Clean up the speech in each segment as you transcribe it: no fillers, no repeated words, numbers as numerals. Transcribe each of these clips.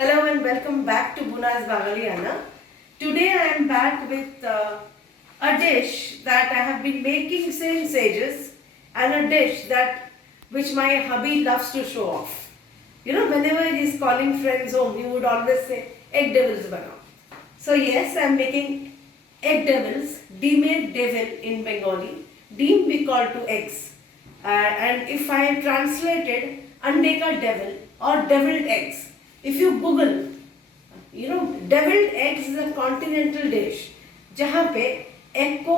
Hello and welcome back to Buna's Bagaliana. Today I am back with a dish that I have been making since ages, and a dish that which my hubby loves to show off. You know, whenever he is calling friends home, he would always say egg devils banao. So yes, I am making egg devils, deemed devil in Bengali. Deem we call to eggs, and if I have translated ande ka devil or deviled eggs. If you Google, you know, deviled eggs is a continental dish जहाँ पे egg को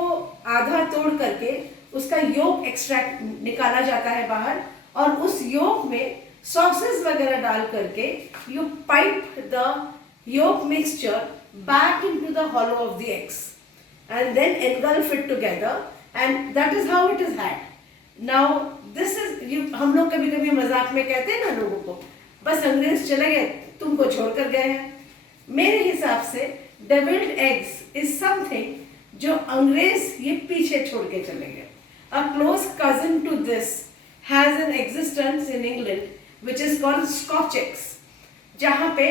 आधा तोड़ करके उसका योक extract निकाला जाता है बाहर, और उस योक में सॉसेस वगैरह डाल करके you pipe the yolk mixture back into the hollow of the eggs and then engulf it together, and that is how it is had. Now this is हम लोग कभी कभी मजाक में कहते हैं ना लोगों को, बस अंग्रेज चले गए तुमको छोड़कर गए हैं. मेरे हिसाब से डेविल्ड एग्स इज समथिंग जो अंग्रेज ये पीछे छोड़ के चले गए. A close cousin to this has an existence in England which is called Scotch eggs, जहाँ पे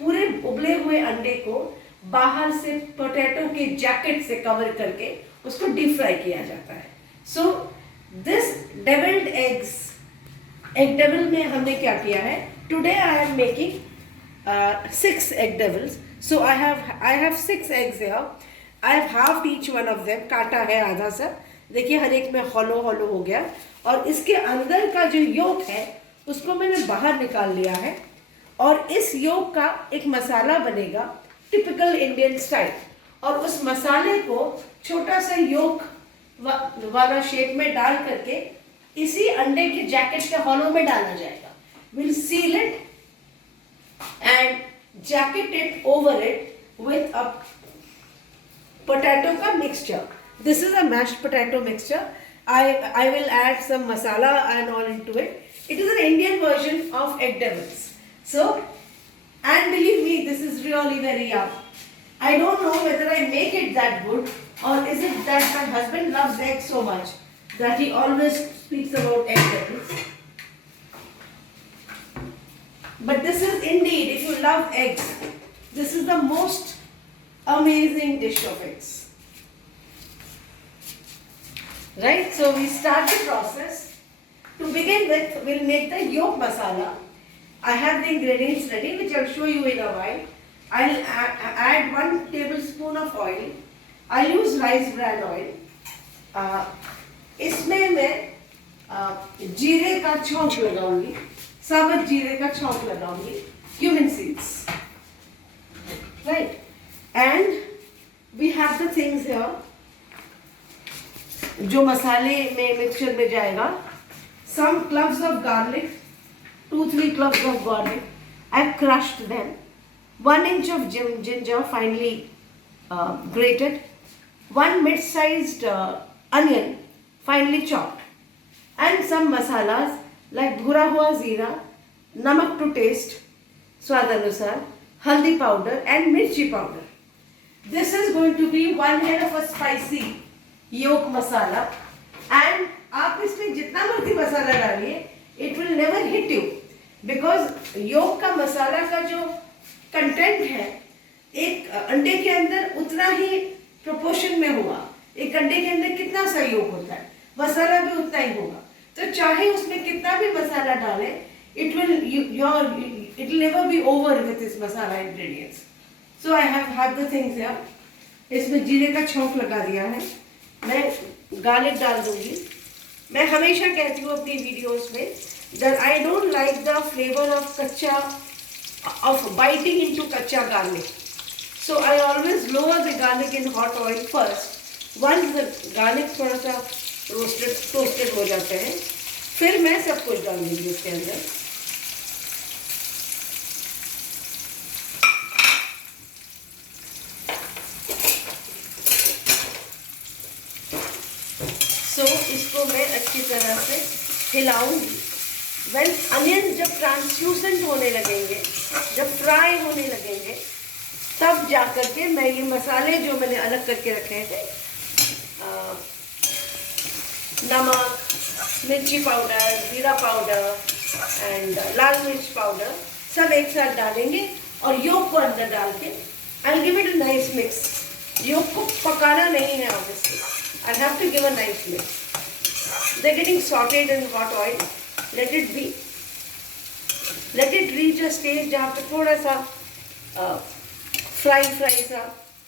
पूरे उबले हुए अंडे को बाहर से पोटैटो के जैकेट से कवर करके उसको डीप फ्राई किया जाता है. So this devilled eggs, egg devil में हमने क्या किया है, today I am making 6 egg devils. So I have 6 eggs here. I have halved each one of them. काटा है आधा सा, देखिए हर एक में हॉलो हॉलो हो गया, और इसके अंदर का जो योक है उसको मैंने बाहर निकाल लिया है, और इस योक का एक मसाला बनेगा टिपिकल इंडियन स्टाइल, और उस मसाले को छोटा सा योक वाला शेप में डाल करके इसी अंडे के जैकेट के हॉलो में डाला जाएगा. We'll seal it and jacket it over it with a potato ka mixture. This is a mashed potato mixture. I will add some masala and all into it. It is an Indian version of egg devils. So, and believe me, this is really very yum. I don't know whether I make it that good, or is it that my husband loves eggs so much that he always speaks about egg devils. But this is indeed, if you love eggs, this is the most amazing dish of eggs. Right? So we start the process. To begin with, we'll make the yolk masala. I have the ingredients ready, which I'll show you in a while. I'll add 1 tablespoon of oil. I'll use rice bran oil. इसमें मैं जीरे का छौंक लगाऊंगी, साबुत जीरे का छौंक लगाऊंगी, cumin seeds, right? And we have the things here जो मसाले में मिक्सचर में जाएगा. Some cloves of garlic, 2-3 cloves of garlic. I've crushed them. 1 inch of ginger finely grated. 1 mid-sized onion finely chopped, and some masalas like bhura hua zeera, namak to taste, swad anusar, haldi powder and mirchi powder. This is going to be 1 head of a spicy yolk masala, and आप इसमें जितना मर्जी मसाला डालिए, it will never hit you, because yolk का मसाला का जो content है एक अंडे के अंदर उतना ही प्रोपोर्शन में होगा. एक अंडे के अंदर कितना सा योग होता है, मसाला भी उतना ही होगा. तो चाहे उसमें कितना भी मसाला डाले, it will never be over with this masala ingredients. So I have had the things here. इसमें जीरे का छौंक लगा दिया है, मैं गार्लिक डाल दूंगी. मैं हमेशा कहती हूँ अपनी वीडियोस में that I don't like the flavor of biting into कच्चा garlic. So I always lower the garlic in hot oil first. Once the garlic थोड़ा सा टोस्टेड हो जाते हैं, फिर मैं सब कुछ डाल दूँगी इसके अंदर. So इसको मैं अच्छी तरह से हिलाऊंगी. When अनियन जब ट्रांसल्यूसेंट होने लगेंगे, जब फ्राई होने लगेंगे, तब जा करके मैं ये मसाले जो मैंने अलग करके रखे थे, नमक, मिर्ची पाउडर, जीरा पाउडर एंड लाल मिर्च पाउडर, सब एक साथ डालेंगे और योग को अंदर डाल के I will give it a nice mix. Yolk को पकाना नहीं है obviously. I have to give a nice mix. They are getting sauteed in hot oil. Let it be. Let it reach a stage जहाँ पे थोड़ा सा fry सा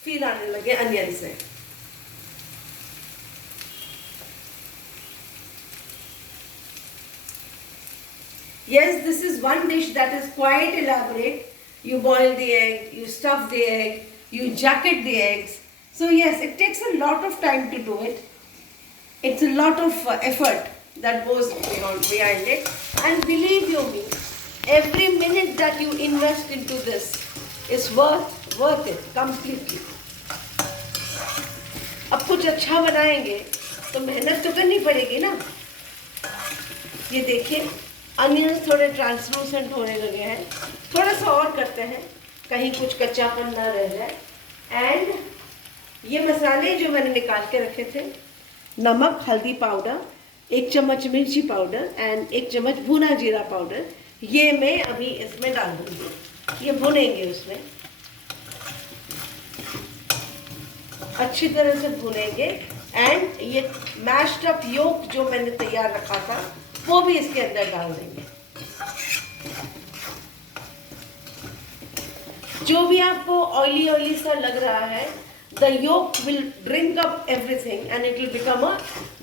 feel आने लगे अनियन से. Yes, this is one dish that is quite elaborate. You boil the egg, you stuff the egg, you jacket the eggs. So yes, it takes a lot of time to do it. It's a lot of effort that goes behind it. And believe you me, every minute that you invest into this is worth it completely. अब कुछ अच्छा बनाएंगे तो मेहनत तो करनी पड़ेगी ना. ये देखिए अनियन थोड़े ट्रांसलूसेंट होने लगे हैं. थोड़ा सा और करते हैं कहीं कुछ कच्चापन ना रह जाए. एंड ये मसाले जो मैंने निकाल के रखे थे, नमक, हल्दी पाउडर, 1 चम्मच मिर्ची पाउडर एंड 1 चम्मच भुना जीरा पाउडर, ये मैं अभी इसमें डाल दूँगी. ये भुनेंगे उसमें अच्छी तरह से भुनेंगे. एंड ये मैश्ड अप योक जो मैंने तैयार रखा था वो भी इसके अंदर डाल देंगे. जो भी आपको ऑयली सा लग रहा है, the yolk will drink up everything and it will become a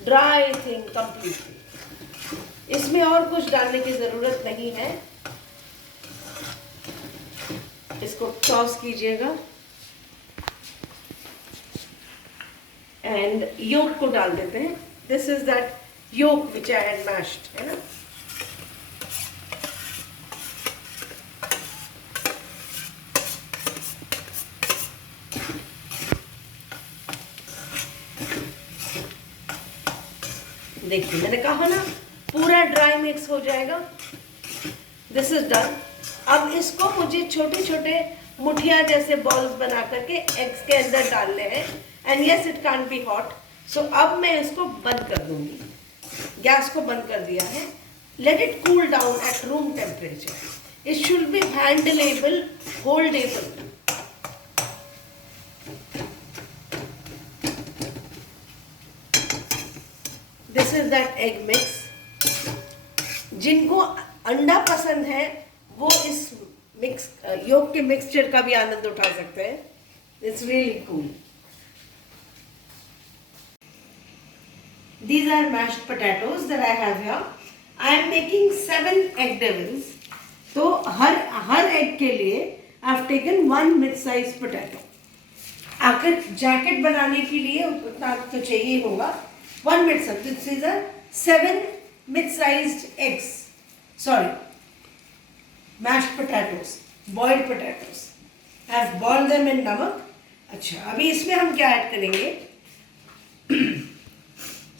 dry thing completely. इसमें और कुछ डालने की जरूरत नहीं है. इसको टॉस कीजिएगा एंड योक को डाल देते हैं. This is that yolk which I had mashed, है ना. देखिए मैंने कहा ना पूरा ड्राई मिक्स हो जाएगा. This is done. अब इसको मुझे छोटे छोटे मुठिया जैसे बॉल्स बना करके एग्स के अंदर डालने हैं. And yes it can't be hot. So अब मैं इसको बंद कर दूंगी. गैस को बंद कर दिया है. Let it cool down at room temperature. It should be handleable, holdable. This is that egg mix. जिनको अंडा पसंद है वो इस मिक्स योग के मिक्सचर का भी आनंद उठा सकते हैं. It's really cool. These are mashed potatoes that I have here. I am making 7 egg devils. तो हर egg के लिए I have taken 1 mid-sized potato. आखिर जैकेट बनाने के लिए उतना तो चाहिए होगा. 1 mid-sized. This is a 7 mid-sized eggs. Sorry, mashed potatoes, boiled potatoes. I have boiled them in नमक. अच्छा, अभी इसमें हम क्या ऐड करेंगे?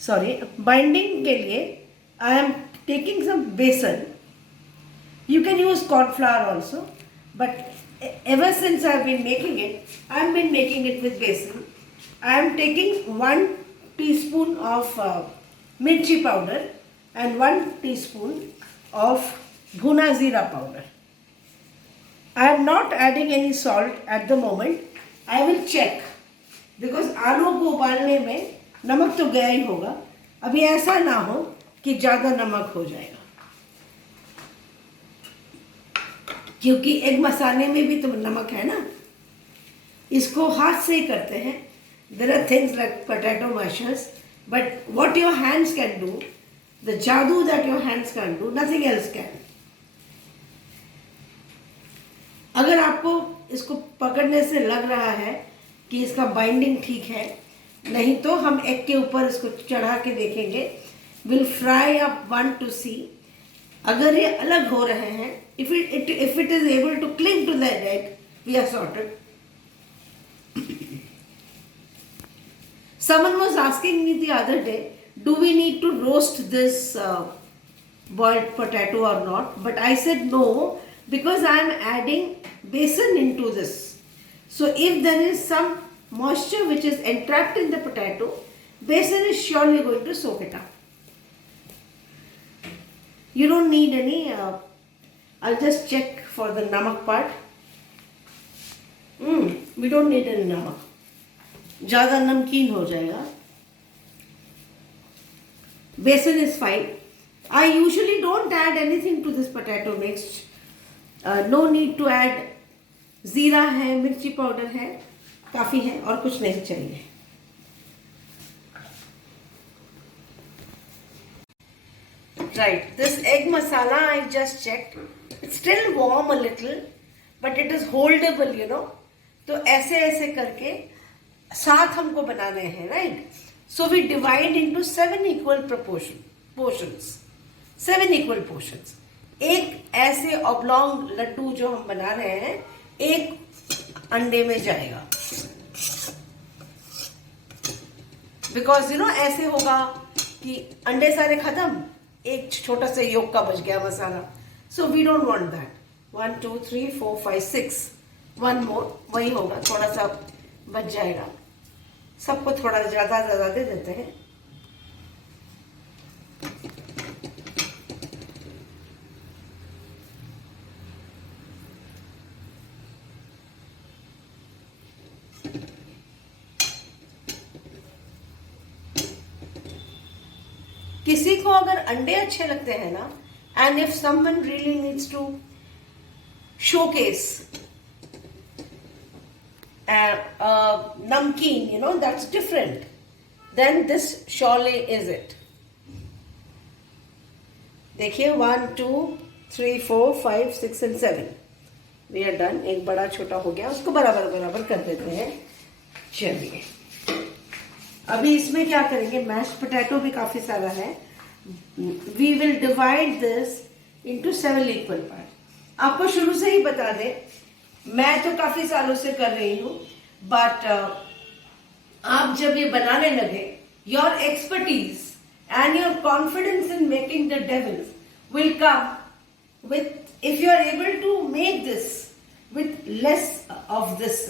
सॉरी, बाइंडिंग के लिए आई एम टेकिंग सम बेसन. You can use cornflour also, but ever since I have been making it, I have been making it with besan. I am taking 1 teaspoon of mirchi powder and 1 teaspoon of bhuna jeera powder. I am not adding any salt at the moment. I will check because आलू को उबालने में नमक तो गया ही होगा. अभी ऐसा ना हो कि ज़्यादा नमक हो जाएगा, क्योंकि एग मसाले में भी तो नमक है ना. इसको हाथ से ही करते हैं. There are things like potato mashers, but what your hands can do, the जादू that your hands can do, nothing else can. अगर आपको इसको पकड़ने से लग रहा है कि इसका बाइंडिंग ठीक है, नहीं तो हम एग के ऊपर इसको चढ़ा के देखेंगे. Will fry up 1 to see. अगर ये अलग हो रहे हैं, if it is able to cling to that egg, we are sorted. Someone was asking me the other day, do we need to roast this boiled potato or not? But I said no, because I am adding besan into this. So if there is some moisture which is entrapped in the potato, besan is surely going to soak it up. You don't need any, I'll just check for the namak part. We don't need any namak. ज़्यादा नमकीन हो जाएगा. Besan is fine. I usually don't add anything to this potato mix. No need to add. जीरा है, मिर्ची powder है, काफ़ी है और कुछ नहीं चाहिए. Right, this egg masala I just checked. It's still warm a little, but it is holdable, you know. तो ऐसे ऐसे करके 7 हमको बनाने हैं, right? So we divide into 7 equal portions. 7 equal portions. एक ऐसे oblong लड्डू जो हम बना रहे हैं, एक अंडे में जाएगा. Because you know ऐसे होगा कि अंडे सारे खत्म, एक छोटा सा योग का बच गया मसाला. So we don't want that. 1 2 3 4 5 6. One more, वही होगा, थोड़ा सा बच जाएगा. सबको थोड़ा ज़्यादा दे देते हैं. किसी को अगर अंडे अच्छे लगते हैं ना, and if someone really needs to showcase namkeen, you know, that's different, then this surely is it. देखिए 1 2 3 4 5 6 and 7 we are done. एक बड़ा छोटा हो गया, उसको बराबर बराबर कर देते हैं. चलिए अभी इसमें क्या करेंगे, मैश्ड पोटैटो भी काफी सारा है. We will divide this into 7 equal part. आपको शुरू से ही बता दे, मैं तो काफी सालों से कर रही हूँ, बट आप जब ये बनाने लगे, your expertise and your confidence in making the devils will come with if you are able to make this with less of this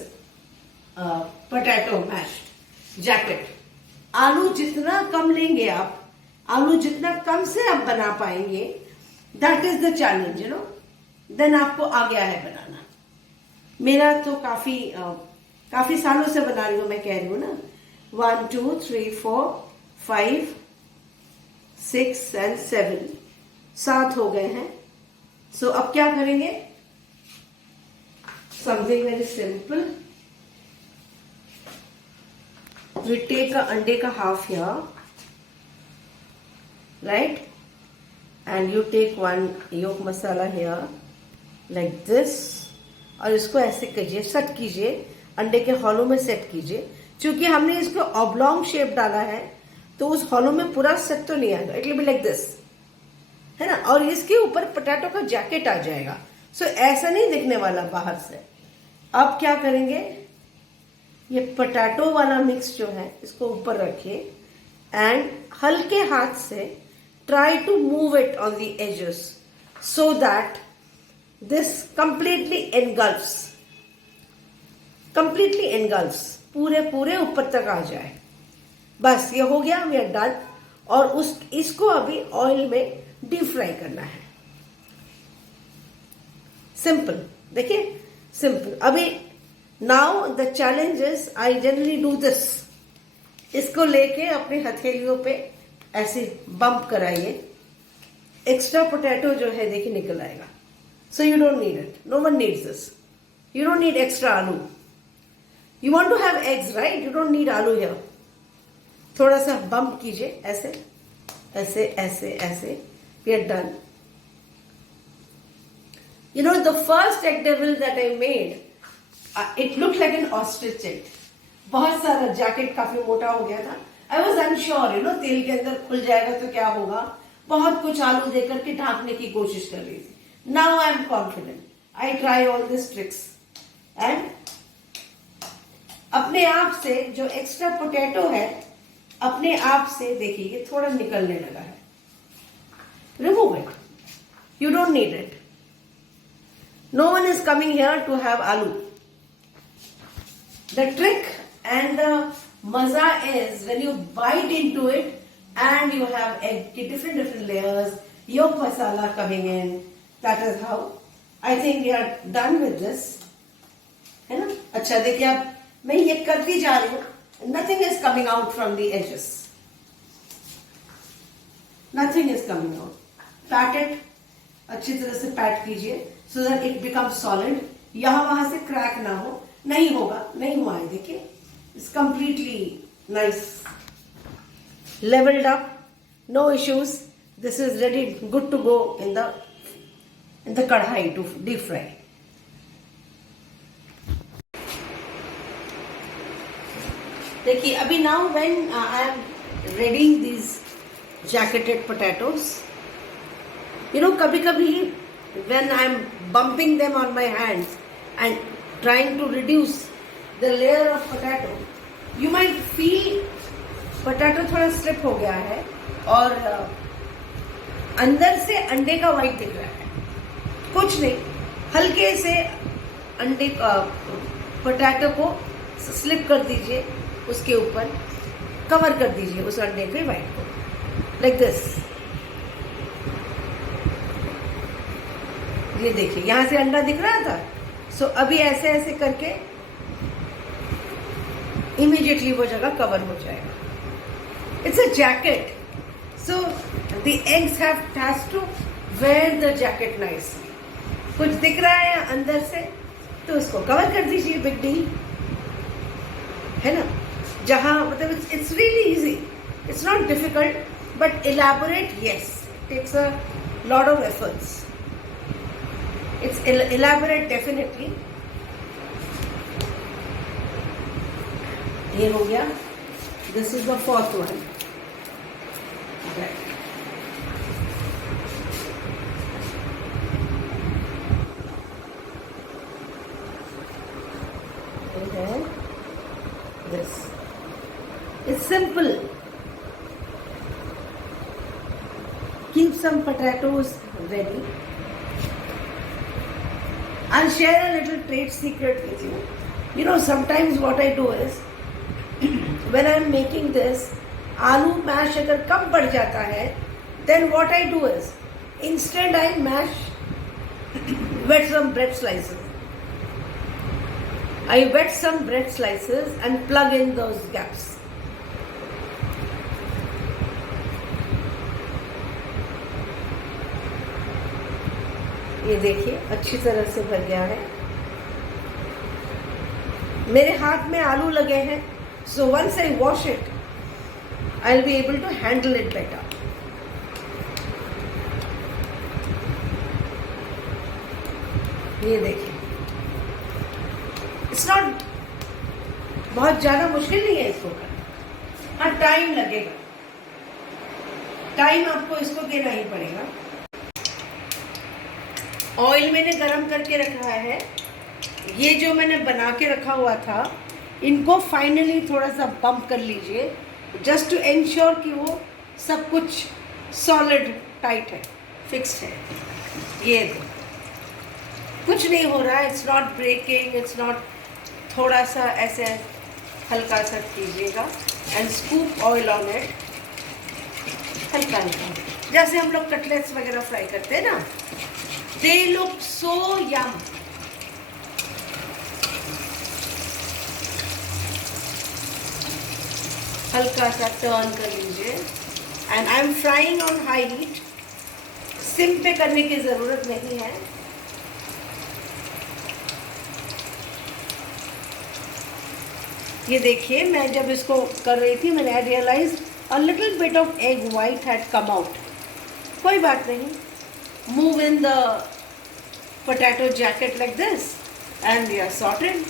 potato mashed jacket. आलू जितना कम लेंगे आप, आलू जितना कम से आप बना पाएंगे, that is the challenge, you know. Then आपको आ गया है बनाना. मेरा तो काफी सालों से बना रही हूं, मैं कह रही हूं ना. 1 2 3 4 5 6 and 7 7 हो गए हैं. सो अब क्या करेंगे, something very simple. We take a अंडे का half here, right? And you take 1 yolk masala here, like this. और इसको ऐसे कीजिए, सेट कीजिए, अंडे के हॉलो में सेट कीजिए. क्योंकि हमने इसको ऑब्लॉन्ग शेप डाला है, तो उस हॉलो में पूरा सेट तो नहीं आएगा. It will be like this, है ना. और इसके ऊपर पोटैटो का जैकेट आ जाएगा. सो ऐसा नहीं दिखने वाला बाहर से. अब क्या करेंगे, ये पोटैटो वाला मिक्स जो है इसको ऊपर रखिए एंड हल्के हाथ से try to move it on the edges so that this completely engulfs, पूरे ऊपर तक आ जाए. बस ये हो गया, वी आर डन. और इसको अभी ऑयल में डीप फ्राई करना है. सिंपल, देखिए सिंपल. अभी now the challenge is, I generally do this. इसको लेके अपने हथेलियों पे ऐसे बम्प कराइए. एक्स्ट्रा पोटैटो जो है देखिए निकल आएगा. So you don't need it, no one needs this. You don't need extra आलू. You want to have eggs, right? You don't need आलू हियर. थोड़ा सा बम्प कीजिए, ऐसे ऐसे ऐसे ऐसे. We are done. You know, the first egg devil that I made, it looked like an ostrich egg. बहुत सारा जैकेट काफी मोटा हो गया था. I was unsure, you know, तेल के अंदर खुल जाएगा तो क्या होगा. बहुत कुछ आलू देकर के ढांकने की कोशिश कर रही थी. Now I am confident. I try all these tricks. And अपने आप से जो एक्स्ट्रा पोटैटो है, अपने आप से देखिए ये थोड़ा निकलने लगा है. Remove it. You don't need it. No one is coming here to have aloo. The trick and the maza is when you bite into it and you have egg, different layers, yolk masala coming in. That is how I think we are done with this, है ना। अच्छा देखिए, अब मैं ये करती जा रही हूँ, nothing is coming out from the edges, nothing is coming out. Pat it, अच्छी तरह से पैट कीजिए so that it become solid, यहां वहां से क्रैक ना हो। नहीं होगा, नहीं हुआ है, देखिए it's completely nice, leveled up, no issues. This is ready, good to go in the kadhai to deep fry. देखिए अभी now when I am readying these jacketed potatoes, you know, कभी कभी when I am bumping them on my hands and trying to reduce the layer of potato, you might feel potato थोड़ा strip हो गया है और अंदर से अंडे का वाइट दिख रहा है। कुछ नहीं, हल्के से अंडे का पोटैटो को स्लिप कर दीजिए, उसके ऊपर कवर कर दीजिए उस अंडे के वाइट को, लाइक दिस। ये देखिए यहां से अंडा दिख रहा था, सो अभी ऐसे ऐसे करके इमीडिएटली वो जगह कवर हो जाएगा। It's a jacket, so the eggs has to wear the jacket nicely. कुछ दिख रहा है अंदर से तो उसको कवर कर दीजिए, बिग डील है ना। जहां मतलब it's really easy, it's not difficult, but elaborate, yes, it takes a lot of efforts. It's elaborate definitely. ये हो गया, this is the fourth one. Right. And then this. It's simple. Keep some potatoes ready. I'll share a little trade secret with you. You know, sometimes what I do is, when I'm making this, आलू mash अगर कम पड़ जाता है, then what I do is, instead I mash, wet some bread slices. I wet some bread slices and plug in those gaps. ये देखिए अच्छी तरह से भर गया है। मेरे हाथ में आलू लगे हैं, so once I wash it, I'll be able to handle it better. ये देखिए, it's not बहुत ज्यादा मुश्किल नहीं है इसको करना। हाँ, टाइम लगेगा, टाइम आपको इसको देना ही पड़ेगा। ऑयल मैंने गरम करके रखा है। ये जो मैंने बना के रखा हुआ था, इनको फाइनली थोड़ा सा बम्प कर लीजिए, जस्ट टू एंश्योर कि वो सब कुछ सॉलिड टाइट है, फिक्स्ड है। ये कुछ नहीं हो रहा है, it's not breaking, it's not, थोड़ा सा ऐसे हल्का सा कीजिएगा and scoop oil on it, हल्का हल्का, जैसे हम लोग कटलेट्स वगैरह फ्राई करते हैं ना। दे लुक सो यम। हल्का सा टर्न कर लीजिए and I am frying on high heat. SIM पे करने की ज़रूरत नहीं है। ये देखिए, मैं जब इसको कर रही थी, मैंने realise a little bit of egg white had come out. कोई बात नहीं, move in the potato jacket like this and we are sorted.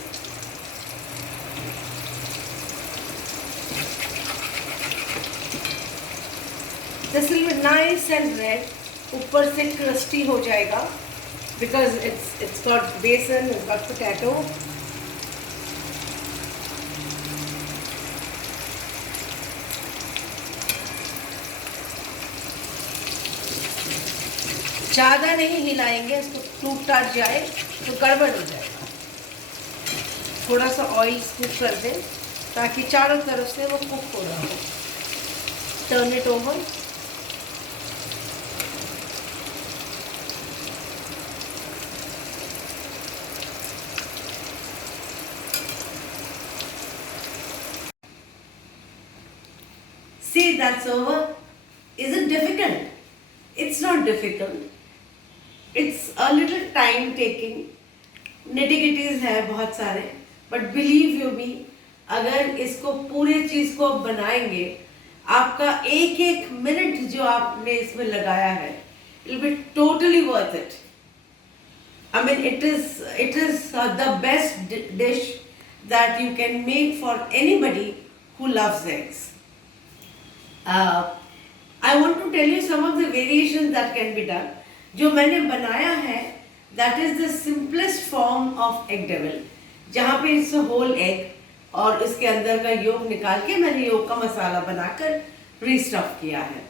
This will be nice and red, ऊपर से क्रस्टी हो जाएगा because it's got besan, it's got potato. ज़्यादा नहीं हिलाएंगे, इसको टूट टाट जाए तो गड़बड़ हो जाएगा। थोड़ा सा ऑयल स्कूप कर दें ताकि चारों तरफ से वो कुक हो रहा हो। Turn it over. See, that's over. Is it difficult? It's not difficult. It's a little time taking. Nitty-gritties है बहुत सारे. But believe you me, अगर इसको पूरे चीज को आप बनाएंगे, आपका एक एक मिनट जो आपने इसमें लगाया है, it will be totally worth it. I mean, it is the best dish that you can make for anybody who loves eggs. I want to tell you some of the variations that can be done. जो मैंने बनाया है, that is the simplest form of egg devil. जहाँ पे इस whole egg और इसके अंदर का योग निकाल के मैंने योग का मसाला बनाकर रीस्टफ किया है.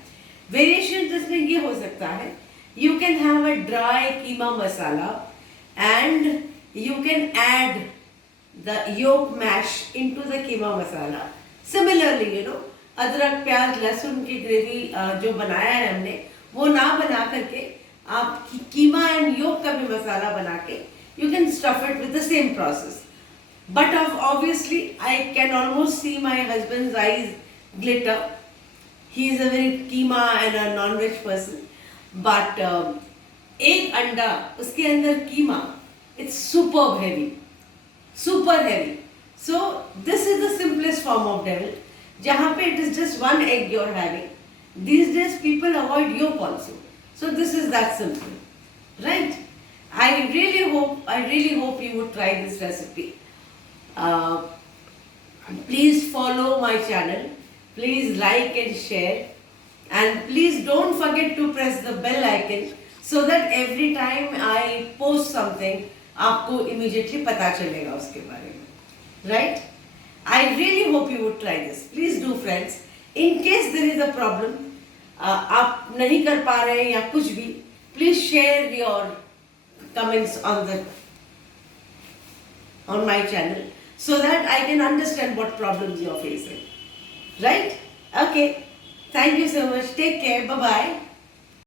वेरिएशन जिसमें ये हो सकता है, you can have a dry keema masala and you can add the yolk mash into the keema masala. Similarly, you know, अदरक प्याज लहसुन की ग्रेवी जो बनाया है हमने, वो ना बना करके आप कीमा एंड योग का भी मसाला बना के you can stuff it with the same process. But obviously, I can almost see my husband's eyes glitter. He is a very keema and a non-veg person. But एक अंडा उसके अंदर कीमा, it's superb heavy, super heavy. So this is the simplest form of devil. जहाँ पे it is just one egg you're having. These days people avoid yolk also. So this is that simple, right? I really hope you would try this recipe. Please follow my channel. Please like and share. And please don't forget to press the bell icon so that every time I post something, आपको immediately पता चलेगा उसके बारे में, right? I really hope you would try this. Please do, friends. In case there is a problem, आप नहीं कर पा रहे हैं या कुछ भी, please share your comments on my channel so that I can understand what problems you are facing. Right? Okay. Thank you so much. Take care. Bye-bye.